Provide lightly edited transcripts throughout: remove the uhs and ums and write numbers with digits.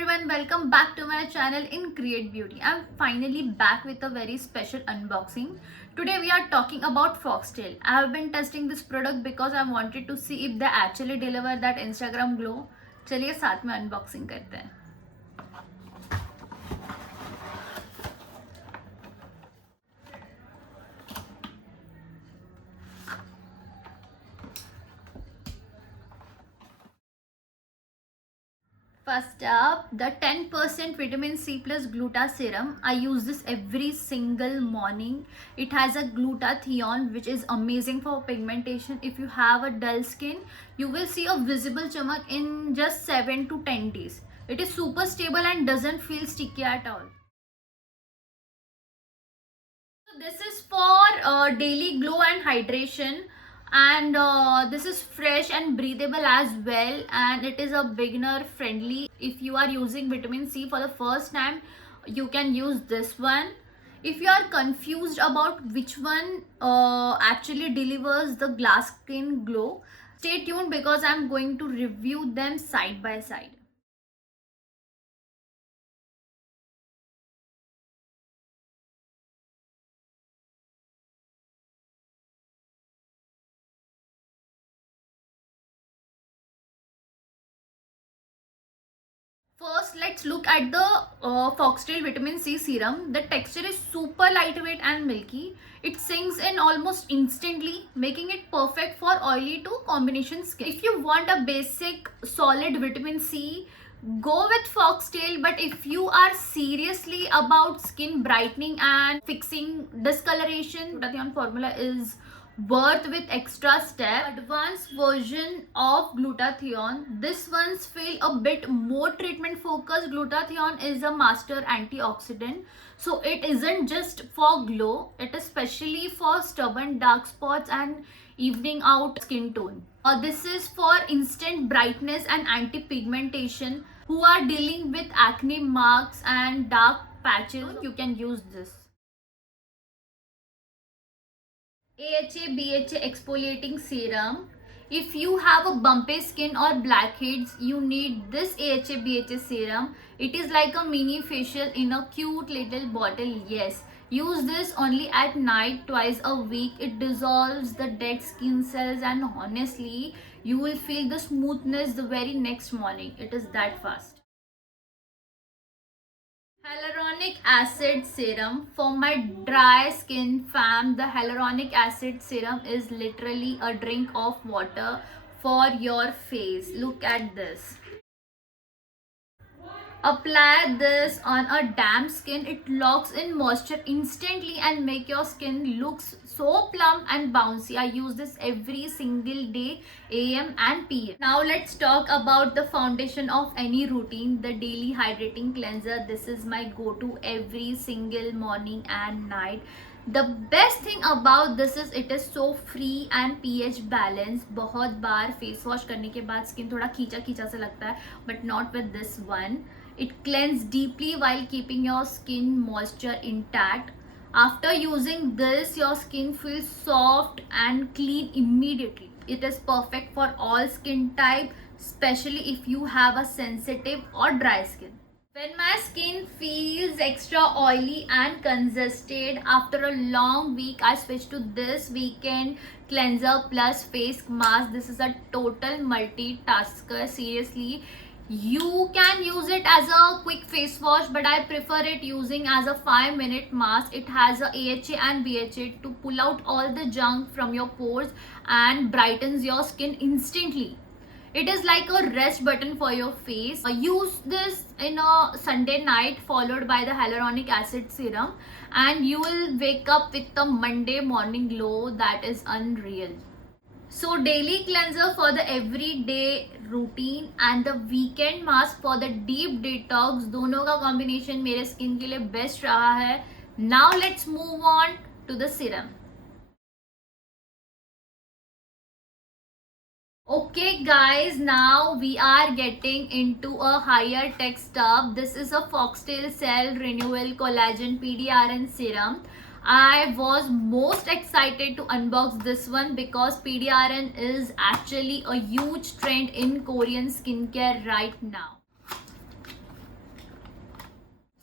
everyone, welcome back to my channel in Create Beauty. I'm finally back with a very special unboxing. Today we are talking about Foxtail. I have been testing this product because I wanted to see if they actually deliver that Instagram glow. चलिए साथ में unboxing करते हैं. First up, the 10% vitamin C plus gluta serum. I use this every single morning. It has a glutathione which is amazing for pigmentation. If you have a dull skin, you will see a visible chamak in just 7 to 10 days. It is super stable and doesn't feel sticky at all. So this is for daily glow and hydration, and this is fresh and breathable as well, and it is a beginner friendly. If you are using vitamin C for the first time, you can use this one. If you are confused about which one actually delivers the glass skin glow, stay tuned because I'm going to review them side by side. First, let's look at the Foxtail Vitamin C Serum. The texture is super lightweight and milky. It sinks in almost instantly, making it perfect for oily to combination skin. If you want a basic solid vitamin C, go with Foxtail. But if you are seriously about skin brightening and fixing discoloration, glutathione formula is worth with extra step. Advanced version of glutathione. This one's feel a bit more treatment focused. Glutathione is a master antioxidant, so it isn't just for glow, it is specially for stubborn dark spots and evening out skin tone. This is for instant brightness and anti-pigmentation. Who are dealing with acne marks and dark patches, you can use this. AHA BHA exfoliating serum. If you have a bumpy skin or blackheads, you need this AHA BHA serum. It is like a mini facial in a cute little bottle. Yes, use this only at night twice a week. It dissolves the dead skin cells and honestly, you will feel the smoothness the very next morning. It is that fast. Hyaluronic acid serum. For my dry skin fam, the hyaluronic acid serum is literally a drink of water for your face. Look at this. Apply this on a damp skin. It locks in moisture instantly and make your skin looks so plump and bouncy. I use this every single day, AM and PM. Now let's talk about the foundation of any routine, the daily hydrating cleanser. This is my go-to every single morning and night. The best thing about this is it is so free and pH balanced. बहुत बार face wash करने के बाद skin थोड़ा खींचा खींचा सा लगता है, but not with this one. It cleanses deeply while keeping your skin moisture intact. After using this, your skin feels soft and clean immediately. It is perfect for all skin type, especially if you have a sensitive or dry skin. When my skin feels extra oily and congested after a long week, I switch to this weekend cleanser plus face mask. This is a total multitasker. Seriously, you can use it as a quick face wash, but I prefer it using as a 5-minute mask. It has a AHA and BHA to pull out all the junk from your pores and brightens your skin instantly. It is like a rest button for your face. Use this in a Sunday night followed by the hyaluronic acid serum and you will wake up with a Monday morning glow that is unreal. So daily cleanser for the everyday routine and the weekend mask for the deep detox. दोनों का combination मेरे skin के लिए best रहा है. Now let's move on to the serum. Okay guys, now we are getting into a higher tech stuff. This is a Foxtail Cell Renewal Collagen PDRN serum. I was most excited to unbox this one because PDRN is actually a huge trend in Korean skincare right now.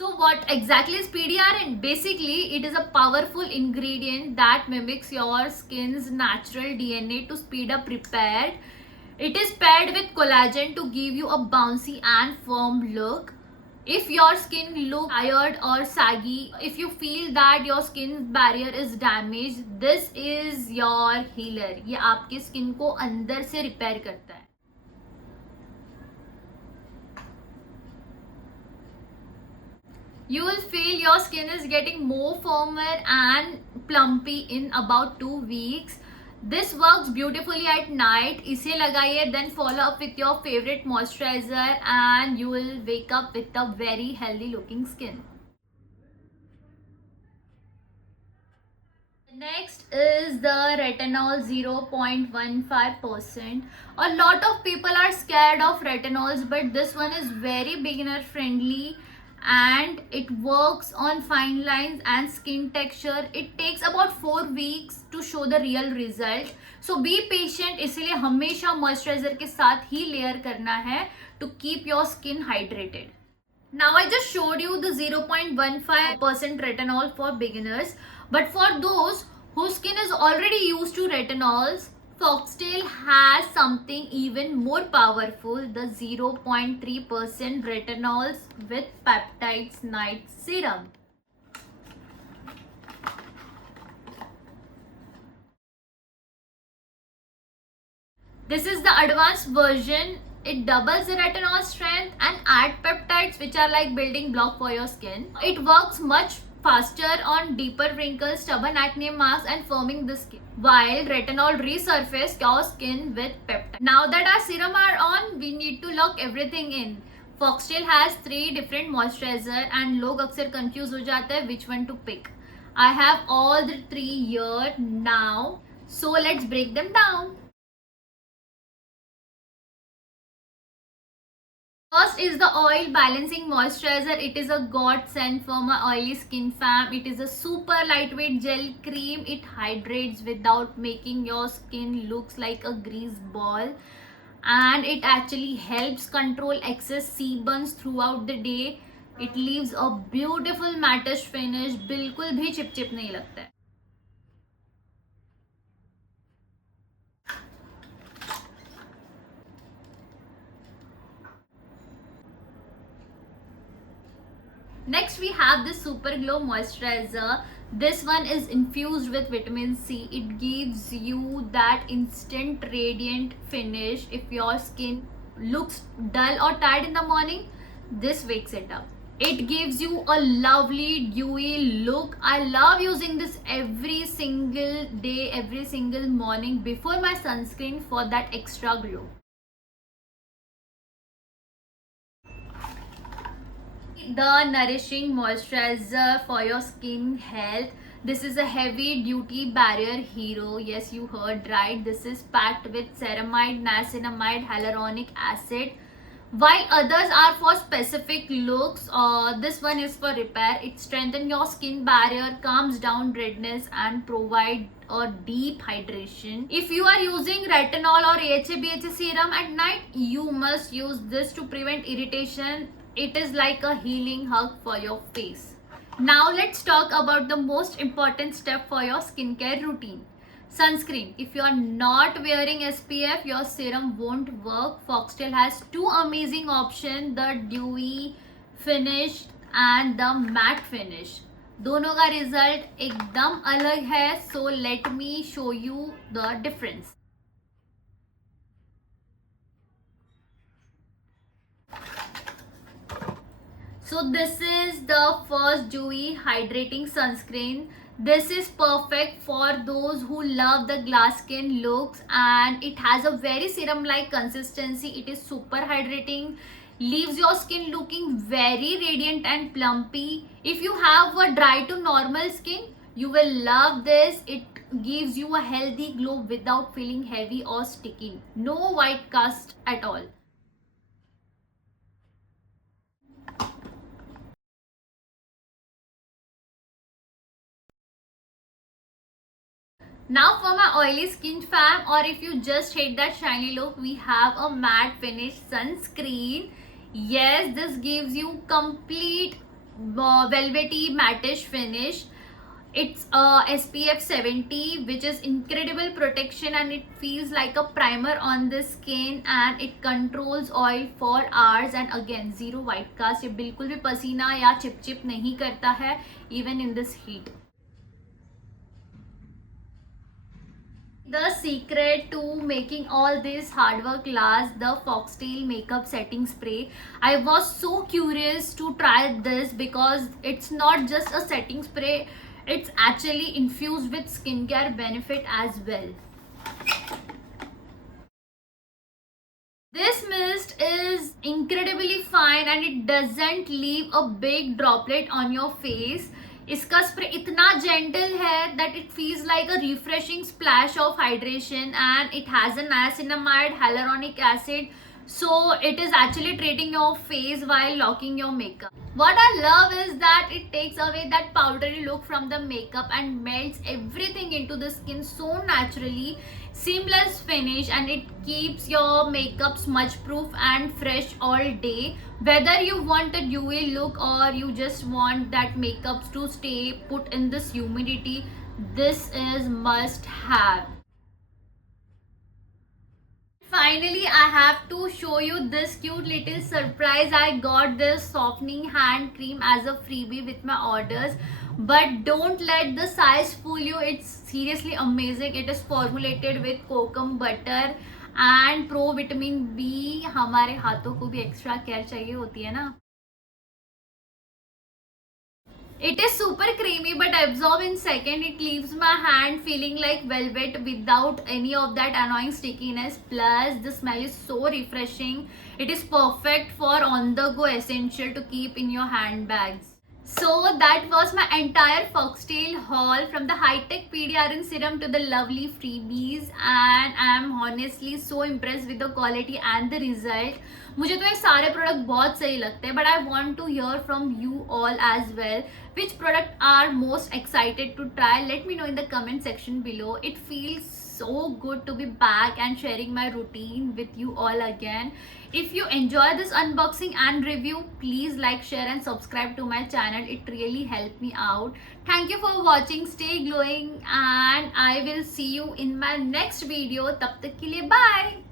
So what exactly is PDRN? Basically, it is a powerful ingredient that mimics your skin's natural DNA to speed up repair. It is paired with collagen to give you a bouncy and firm look. If your skin looks tired or saggy, if you feel that your skin barrier is damaged, this is your healer. ये आपके skin को अंदर से repair करता है. You will feel your skin is getting more firmer and plumpy in about 2 weeks. This works beautifully at night. इसे लगाइए, then follow up with your favorite moisturizer and you will wake up with a very healthy looking skin. Next is the retinol 0.15%. A lot of people are scared of retinols, but this one is very beginner friendly and it works on fine lines and skin texture. It takes about 4 weeks to show the real result. So be patient. इसलिए हमेशा moisturizer के साथ ही layer करना है to keep your skin hydrated. Now I just showed you the 0.15% retinol for beginners, but for those whose skin is already used to retinols, Foxtail has something even more powerful, the 0.3% retinols with peptides night serum. This is the advanced version. It doubles the retinol strength and add peptides, which are like building block for your skin. It works much faster on deeper wrinkles, stubborn acne marks and firming the skin, while retinol resurface your skin with peptides. Now that our serum are on, we need to lock everything in. Foxtail has 3 different moisturizer and लोग अक्सर confuse हो जाते हैं which one to pick. I have all the 3 here now, so let's break them down. First is the oil balancing moisturizer. It is a godsend for my oily skin fam. It is a super lightweight gel cream. It hydrates without making your skin looks like a grease ball, and it actually helps control excess sebums throughout the day. It leaves a beautiful mattish finish. बिल्कुल भी चिपचिप नहीं लगता है. Next we have this Super Glow moisturizer. This one is infused with vitamin C. It gives you that instant radiant finish. If your skin looks dull or tired in the morning, this wakes it up. It gives you a lovely dewy look. I love using this every single day, every single morning before my sunscreen for that extra glow. The nourishing moisturizer for your skin health. This is a heavy duty barrier hero. Yes, you heard right. This is packed with ceramide, niacinamide, hyaluronic acid. While others are for specific looks, this one is for repair. It strengthens your skin barrier, calms down redness and provide a deep hydration. If you are using retinol or AHA BHA serum at night, you must use this to prevent irritation. It is like a healing hug for your face. Now let's talk about the most important step for your skincare routine. Sunscreen. If you are not wearing SPF, your serum won't work. Foxtail has 2 amazing options, the dewy finish and the matte finish. दोनों का result एकदम अलग है. So let me show you the difference. So this is the first dewy hydrating sunscreen. This is perfect for those who love the glass skin looks, and it has a very serum like consistency. It is super hydrating, leaves your skin looking very radiant and plumpy. If you have a dry to normal skin, you will love this. It gives you a healthy glow without feeling heavy or sticky. No white cast at all. Now for my oily skin fam, or if you just hate that shiny look, we have a matte finish sunscreen. Yes, this gives you complete velvety mattish finish. It's SPF 70, which is incredible protection, and it feels like a primer on the skin, and it controls oil for hours. And again, zero white cast. ये बिल्कुल भी पसीना या चिपचिप नहीं करता है even in this heat. The secret to making all this hard work last, the Foxtail makeup setting spray. I was so curious to try this because it's not just a setting spray, it's actually infused with skincare benefit as well. This mist is incredibly fine and it doesn't leave a big droplet on your face. इसका spray इतना gentle है that it feels like a refreshing splash of hydration, and it has a niacinamide hyaluronic acid, so it is actually treating your face while locking your makeup. What I love is that it takes away that powdery look from the makeup and melts everything into the skin so naturally. Seamless finish, and it keeps your makeup smudge proof and fresh all day. Whether you want a dewy look or you just want that makeup to stay put in this humidity, this is must have. Finally, I have to show you this cute little surprise. I got this softening hand cream as a freebie with my orders, but don't let the size fool you. It's seriously amazing. It is formulated with kokum butter and pro vitamin B. हमारे हाथों को भी extra care चाहिए होती है ना. It is super creamy but absorb in second. It leaves my hand feeling like velvet without any of that annoying stickiness. Plus, the smell is so refreshing. It is perfect for on the go essential to keep in your handbags. So that was my entire Foxtail haul, from the high-tech PDRN serum to the lovely freebies, and I am honestly so impressed with the quality and the result. मुझे तो ये सारे product बहुत सही लगते हैं, but I want to hear from you all as well. Which product are most excited to try? Let me know in the comment section below. It feels so good to be back and sharing my routine with you all again. If you enjoy this unboxing and review, please like, share and subscribe to my channel. It really helped me out. Thank you for watching. Stay glowing and I will see you in my next video. तब तक के लिए bye.